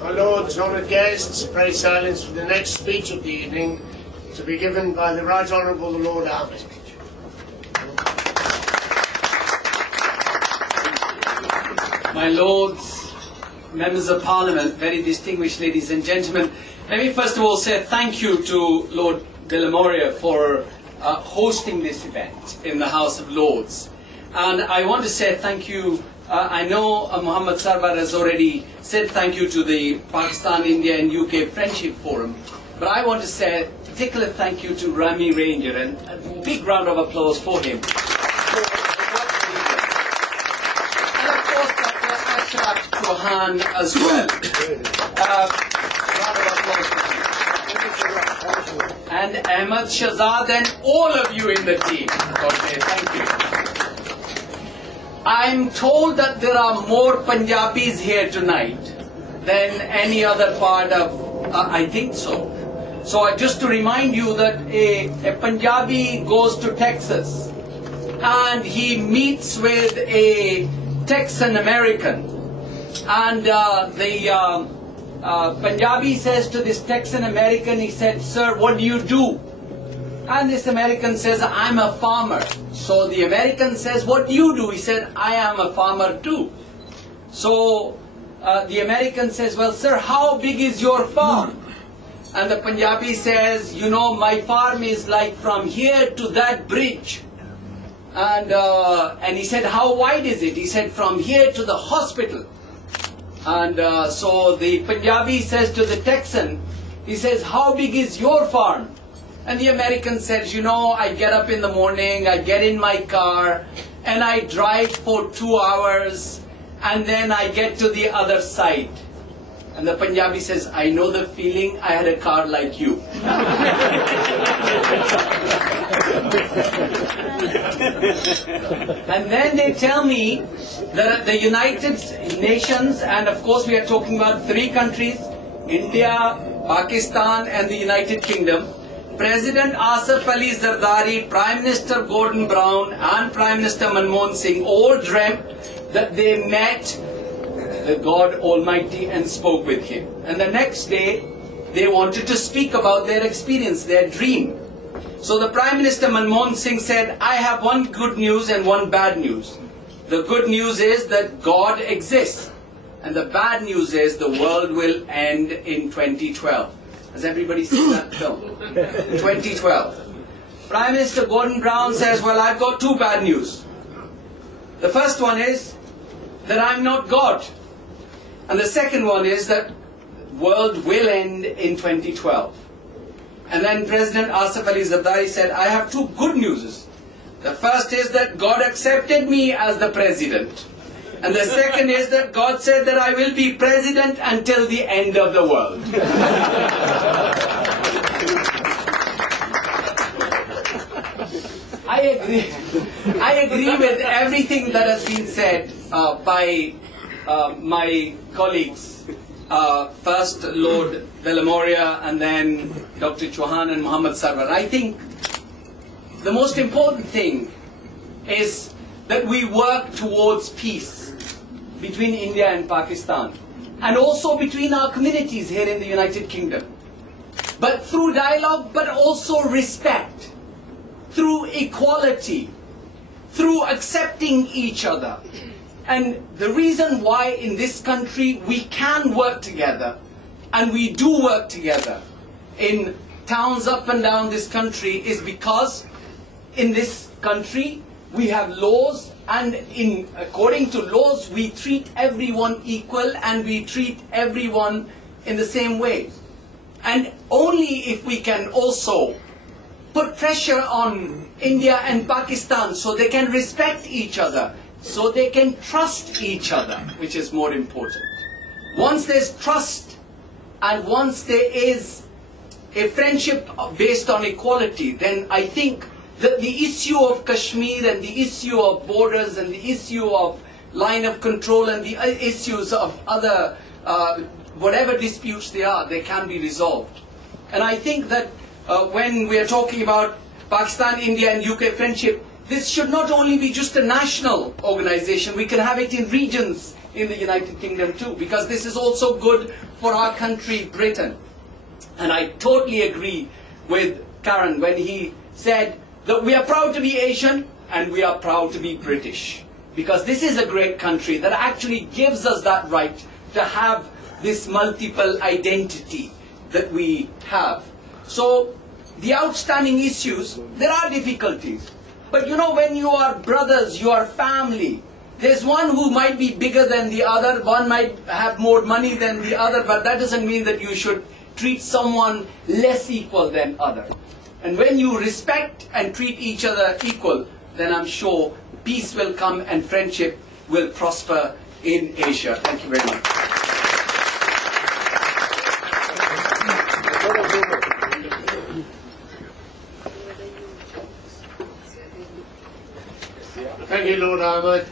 My Lords, honoured guests, pray silence for the next speech of the evening to be given by the Right Honourable the Lord Ahmed. My Lords, Members of Parliament, very distinguished ladies and gentlemen, let me first of all say thank you to Lord de la Moria for hosting this event in the House of Lords. And I want to say thank you. I know Muhammad Sarwar has already said thank you to the Pakistan, India and UK Friendship Forum. But I want to say a particular thank you to Rami Ranger, and a big round of applause for him. And of course, Chauhan as well. Round of applause for him. And Ahmed Shahzad and all of you in the team. Okay, thank you. I'm told that there are more Punjabis here tonight than any other part of, I think so. So just to remind you that a Punjabi goes to Texas and he meets with a Texan American, and the Punjabi says to this Texan American, he said, "Sir, what do you do?" And this American says, "I'm a farmer." So the American says, "What do you do?" He said, "I am a farmer too." So the American says, "Well, sir, how big is your farm?" And the Punjabi says, "You know, my farm is like from here to that bridge." And he said, "How wide is it?" He said, "From here to the hospital." And so the Punjabi says to the Texan, he says, "How big is your farm?" And the American says, "You know, I get up in the morning, I get in my car, and I drive for 2 hours, and then I get to the other side." And the Punjabi says, "I know the feeling, I had a car like you." And then they tell me that the United Nations, and of course we are talking about 3 countries, India, Pakistan and the United Kingdom, President Asif Ali Zardari, Prime Minister Gordon Brown and Prime Minister Manmohan Singh all dreamt that they met the God Almighty and spoke with Him. And the next day they wanted to speak about their experience, their dream. So the Prime Minister Manmohan Singh said, "I have one good news and one bad news. The good news is that God exists. And the bad news is the world will end in 2012. Has everybody seen that film? 2012. Prime Minister Gordon Brown says, "Well, I've got 2 bad news. The first one is that I'm not God. And the second one is that the world will end in 2012. And then President Asif Ali Zardari said, "I have 2 good news. The first is that God accepted me as the president. And the second is that God said that I will be president until the end of the world." I agree with everything that has been said by my colleagues. First Lord de la Moria and then Dr. Chauhan and Muhammad Sarwar. I think the most important thing is that we work towards peace between India and Pakistan, and also between our communities here in the United Kingdom. But through dialogue, but also respect, through equality, through accepting each other. And the reason why in this country we can work together, and we do work together in towns up and down this country, is because in this country we have laws, and according to laws we treat everyone equal and we treat everyone in the same way. And only if we can also put pressure on India and Pakistan so they can respect each other, so they can trust each other, which is more important. Once there's trust and once there is a friendship based on equality, then I think that the issue of Kashmir and the issue of borders and the issue of line of control and the issues of other, whatever disputes they can be resolved. And I think that when we are talking about Pakistan, India and UK friendship, this should not only be just a national organization, we can have it in regions in the United Kingdom too, because this is also good for our country, Britain. And I totally agree with Karan when he said that we are proud to be Asian and we are proud to be British. Because this is a great country that actually gives us that right to have this multiple identity that we have. So the outstanding issues, there are difficulties. But you know, when you are brothers, you are family. There's one who might be bigger than the other, one might have more money than the other, but that doesn't mean that you should treat someone less equal than other. And when you respect and treat each other equal, then I'm sure peace will come and friendship will prosper in Asia. Thank you very much. Thank you, Lord Ahmed.